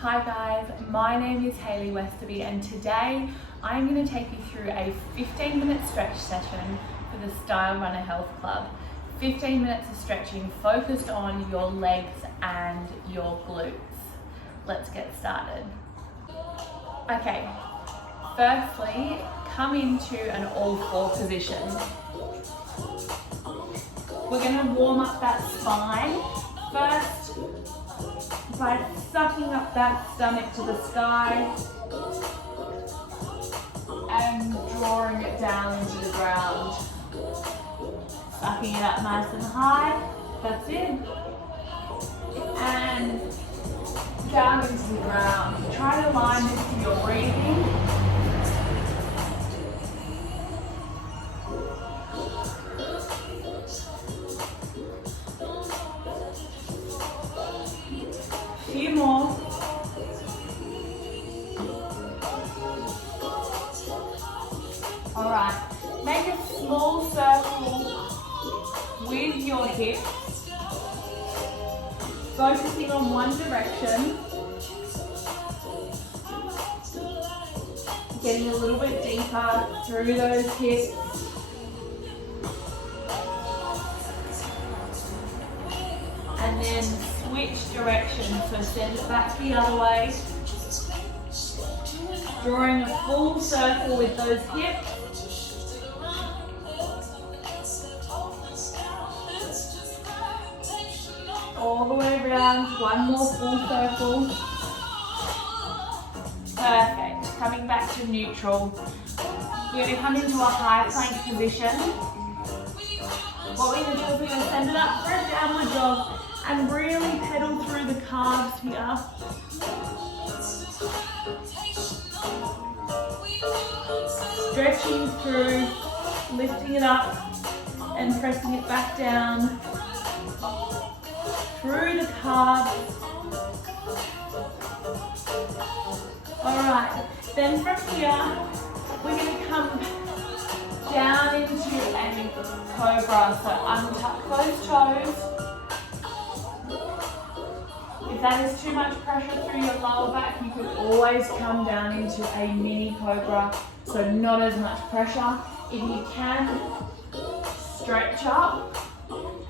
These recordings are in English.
Hi guys, my name is Hayley Westoby and today I'm going to take you through a 15-minute stretch session for the Stylerunner Health Club. 15 minutes of stretching focused on your legs and your glutes. Let's get started. Okay, firstly, come into an all-four position. We're going to warm up that spine first by sucking up that stomach to the sky and drawing it down into the ground. Sucking it up nice and high, that's it. And down into the ground. Try to align this to your breathing. Few more. All right, make a small circle with your hips, focusing on one direction, getting a little bit deeper through those hips. And then switch direction, so send it back the other way. Drawing a full circle with those hips. All the way around, one more full circle. Perfect, coming back to neutral. We're going to come into a high plank position. What we're going to do is we're going to send it up for a downward dog and really pedal through the calves here. Stretching through, lifting it up and pressing it back down through the calves. Alright, then from here, we're going to come down into a cobra. So untuck those toes. If that is too much pressure through your lower back, you could always come down into a mini cobra, so not as much pressure. If you can, stretch up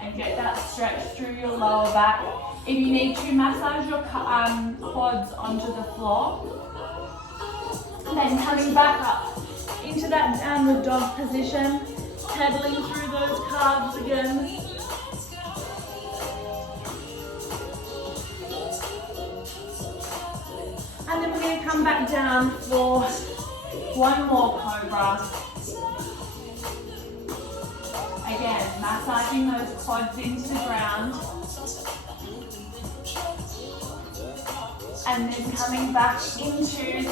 and get that stretch through your lower back. If you need to, massage your quads onto the floor. Then coming back up into that downward dog position, pedaling through those calves again. And then we're going to come back down for one more cobra. Again, massaging those quads into the ground. And then coming back into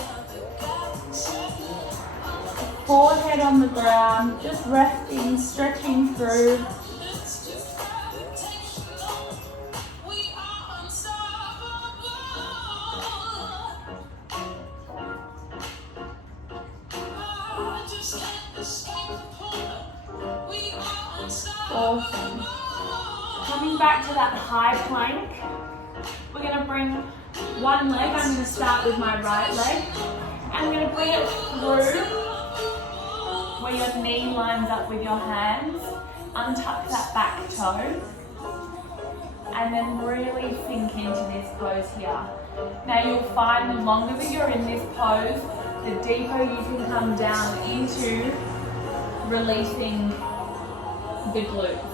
forehead on the ground, just resting, stretching through. Awesome. Coming back to that high plank, we're going to bring one leg. I'm going to start with my right leg. I'm going to bring it through where your knee lines up with your hands. Untuck that back toe. And then really sink into this pose here. Now you'll find the longer that you're in this pose, the deeper you can come down into releasing the glutes.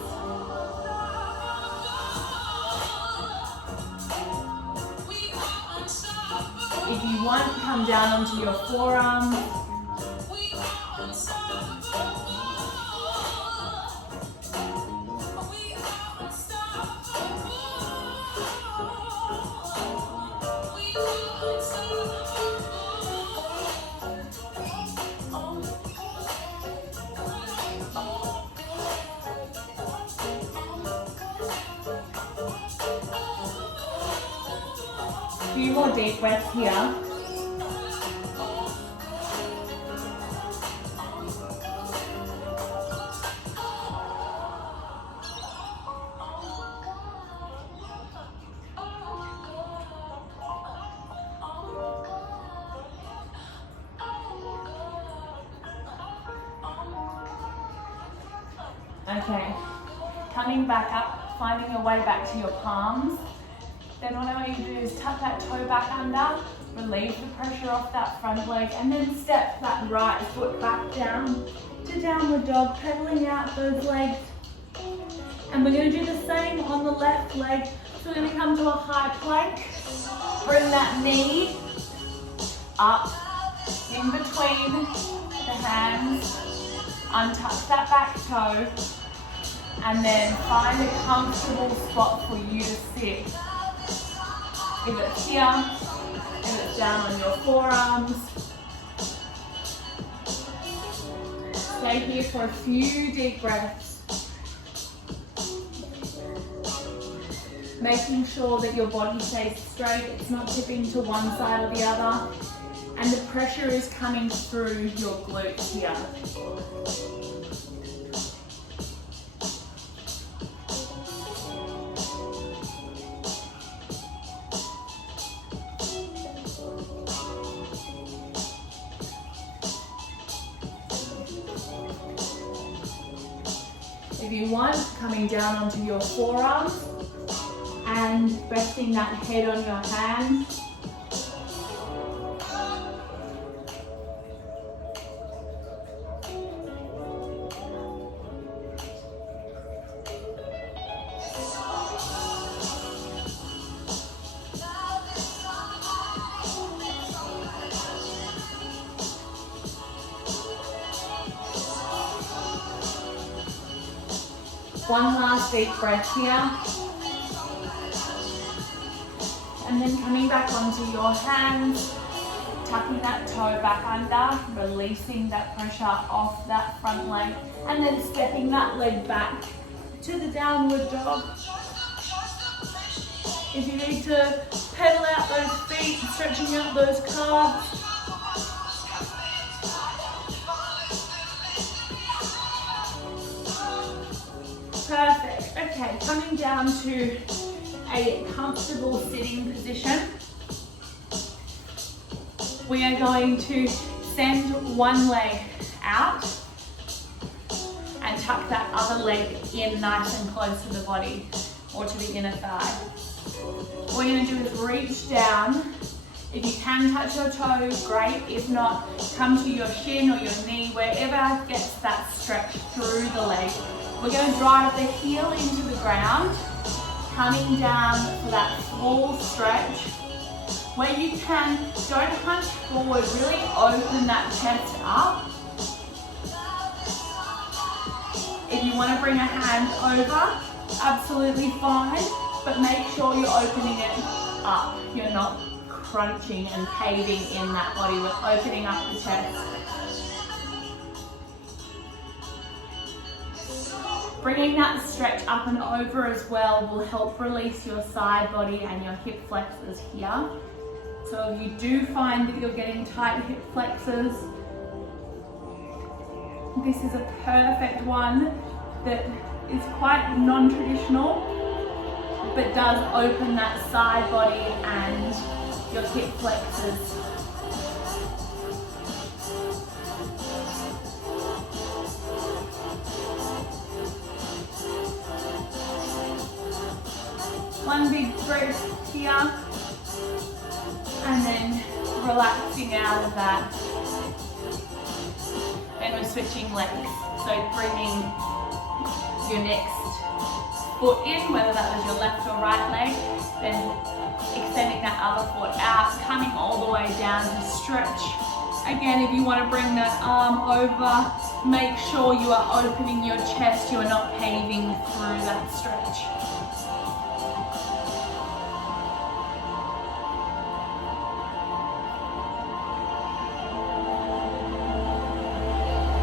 If you want, come down onto your forearms. A few more deep breaths here. Okay, coming back up, finding your way back to your palms. Then what I want you to do is tuck that toe back under, relieve the pressure off that front leg, and then step that right foot back down to downward dog, pedaling out those legs. And we're going to do the same on the left leg. So we're going to come to a high plank, bring that knee up in between the hands, untuck that back toe, and then find a comfortable spot for you to sit. If it's here, if it's down on your forearms. Stay here for a few deep breaths. Making sure that your body stays straight, it's not tipping to one side or the other, and the pressure is coming through your glutes here. If you want, coming down onto your forearms and resting that head on your hand. One last deep breath here. And then coming back onto your hands, tucking that toe back under, releasing that pressure off that front leg, and then stepping that leg back to the downward dog. If you need to pedal out those feet, stretching out those calves. Perfect. Okay, coming down to a comfortable sitting position. We are going to send one leg out and tuck that other leg in nice and close to the body or to the inner thigh. What you're going to do is reach down. If you can touch your toes, great. If not, come to your shin or your knee, wherever gets that stretch through the leg. We're going to drive the heel into the ground, coming down for that full stretch. Where you can, don't hunch forward, really open that chest up. If you want to bring a hand over, absolutely fine, but make sure you're opening it up. You're not crunching and caving in that body. We're opening up the chest. Bringing that stretch up and over as well will help release your side body and your hip flexors here. So if you do find that you're getting tight hip flexors, this is a perfect one that is quite non-traditional, but does open that side body and your hip flexors. One big breath here, and then relaxing out of that. Then we're switching legs. So bringing your next foot in, whether that was your left or right leg, then extending that other foot out, coming all the way down to stretch. Again, if you want to bring that arm over, make sure you are opening your chest, you are not caving through that stretch.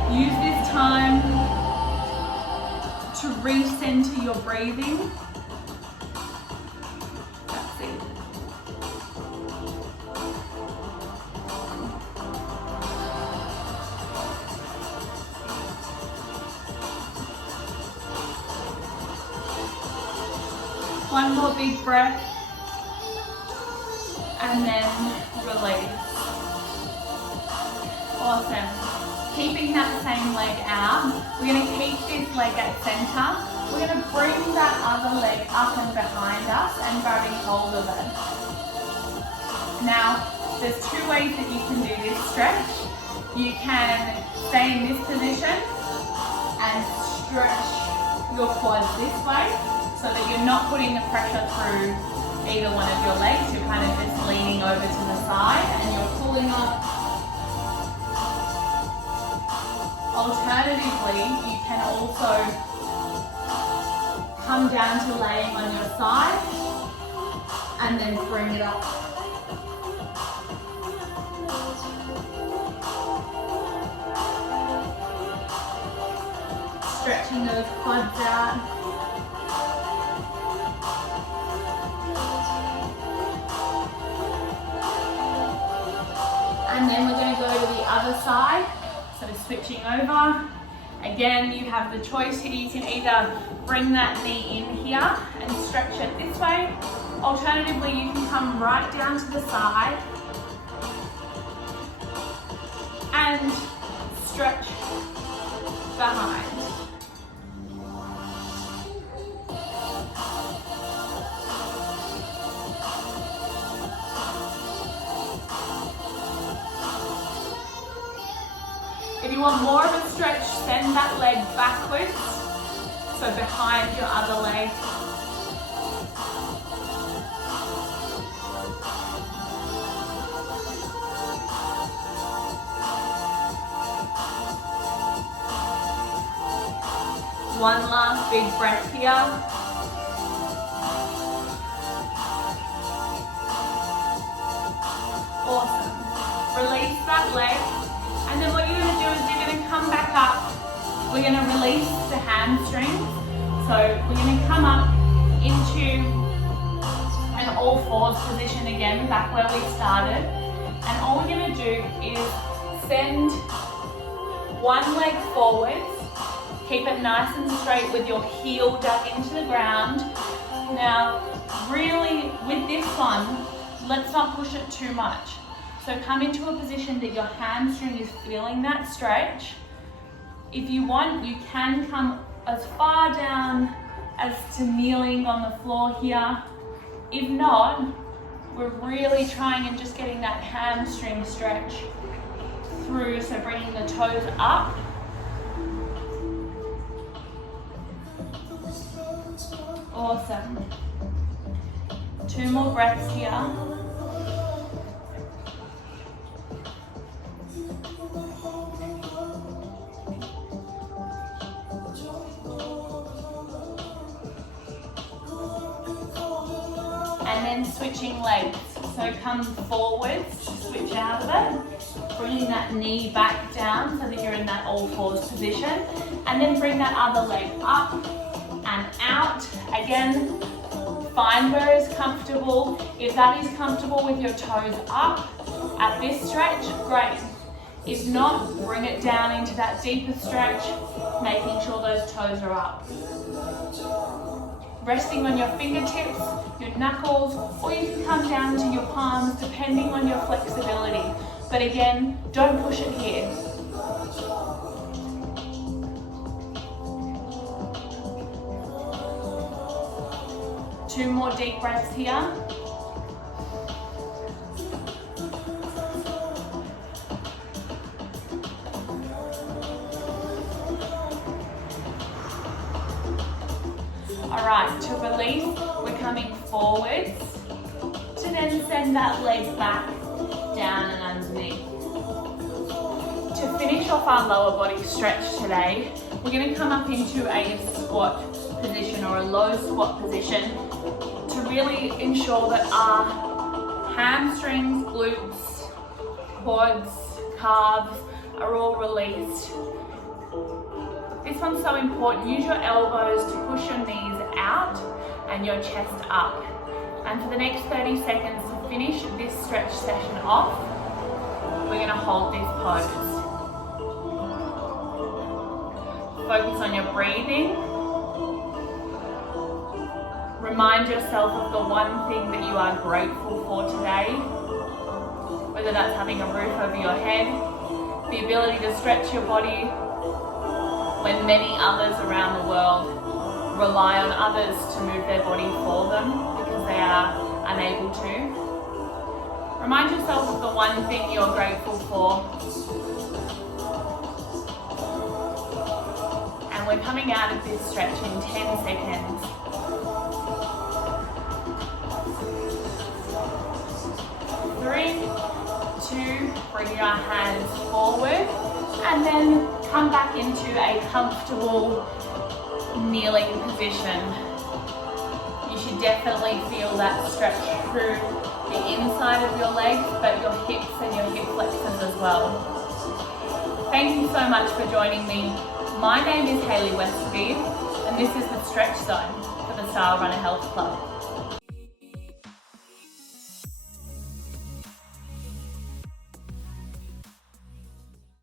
Use this time to recenter your breathing. That's it. One more big breath, and then release. Awesome. keeping that same leg out. We're going to keep this leg at center. We're going to bring that other leg up and behind us and grabbing hold of it. Now, there's two ways that you can do this stretch. You can stay in this position and stretch your quads this way so that you're not putting the pressure through either one of your legs. You're kind of just leaning over to the side and you're pulling up. Alternatively, you can also come down to laying on your side and then bring it up. Stretching those quads out. And then we're going to go to the other side. So switching over. Again, you have the choice here. You can either bring that knee in here and stretch it this way. Alternatively, you can come right down to the side and stretch behind. If you want more of a stretch, send that leg backwards, so behind your other leg. One last big breath here. Awesome. Release that leg. And then what you're going to do is you're going to come back up. We're going to release the hamstring. So we're going to come up into an all fours position again, back where we started. And all we're going to do is send one leg forwards. Keep it nice and straight with your heel dug into the ground. Now, really with this one, let's not push it too much. So come into a position that your hamstring is feeling that stretch. If you want, you can come as far down as to kneeling on the floor here. If not, we're really trying and just getting that hamstring stretch through, so bringing the toes up. Awesome. 2 more breaths here. And then switching legs. So come forwards, switch out of it, bringing that knee back down so that you're in that all fours position. And then bring that other leg up and out. Again, find where is comfortable. If that is comfortable with your toes up at this stretch, great. If not, bring it down into that deeper stretch, making sure those toes are up. Resting on your fingertips, your knuckles, or you can come down to your palms depending on your flexibility. But again, don't push it here. Two more deep breaths here. Alright, to release, we're coming forwards to then send that leg back, down and underneath. To finish off our lower body stretch today, we're going to come up into a squat position or a low squat position to really ensure that our hamstrings, glutes, quads, calves are all released. This one's so important. Use your elbows to push your knees out and your chest up. And for the next 30 seconds to finish this stretch session off, we're going to hold this pose. Focus on your breathing. Remind yourself of the one thing that you are grateful for today, whether that's having a roof over your head, The ability to stretch your body when many others around the world rely on others to move their body for them because they are unable to. Remind yourself of the one thing you're grateful for. And we're coming out of this stretch in 10 seconds. 3, 2, bring your hands forward and then come back into a comfortable kneeling position. You should definitely feel that stretch through the inside of your legs, but your hips and your hip flexors as well. Thank you so much for joining me. My name is Hayley Westoby, and this is the Stretch Zone for the Stylerunner Health Club.